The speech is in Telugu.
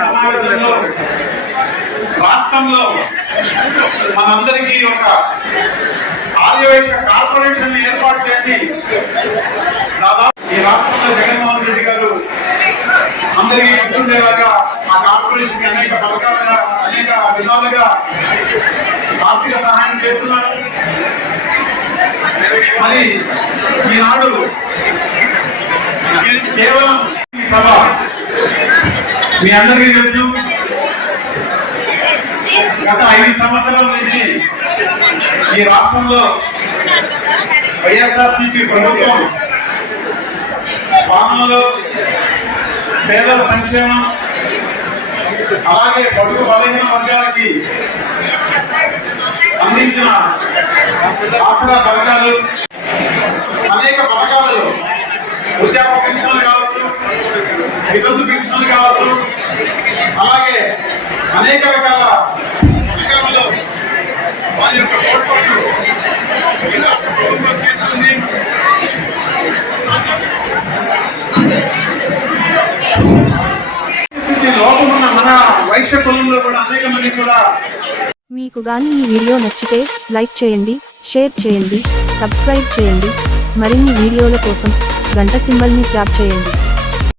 సమావేశంలో రాష్ట్రంలో మనందరికీ ఒక ఆర్యవేశ కార్పొరేషన్ ఏర్పాటు చేసి దాదాపు ఈ రాష్ట్రంలో జగన్మోహన్ రెడ్డి గారు అందరికీ గుర్తుండేలాగా ఆ కార్పొరేషన్కి అనేక పథకాలుగా అనేక విధాలుగా ఆర్థిక సహాయం చేస్తున్నారు. మరి ఈనాడు కేవలం ఈ సభ మీ అందరికీ తెలుసు. గత ఐదు సంవత్సరాల నుంచి ఈ రాష్ట్రంలో వైఎస్ఆర్సిపి ప్రభుత్వం పాలనలో పేదల సంక్షేమం అలాగే పడుగు బలహీన వర్గాలకి అందించిన ఆసరా పథకాలు అనేక పథకాలు వృద్ధాప్య పెన్షన్లు కావచ్చు వితంతు పెన్షన్లు కావచ్చు అనేక రకాల అధికారులు వారి యొక్క కోట్పాట్లు ఈ రాష్ట్ర ప్రభుత్వం చేస్తుంది లోపమున్న మన వైశ్య కులంలో కూడా అనేక మంది కూడా మీకు గాని ఈ వీడియో నచ్చితే లైక్ చేయండి షేర్ చేయండి సబ్స్క్రైబ్ చేయండి. మరిన్ని వీడియోల కోసం గంట సింబల్ని ట్యాప్ చేయండి.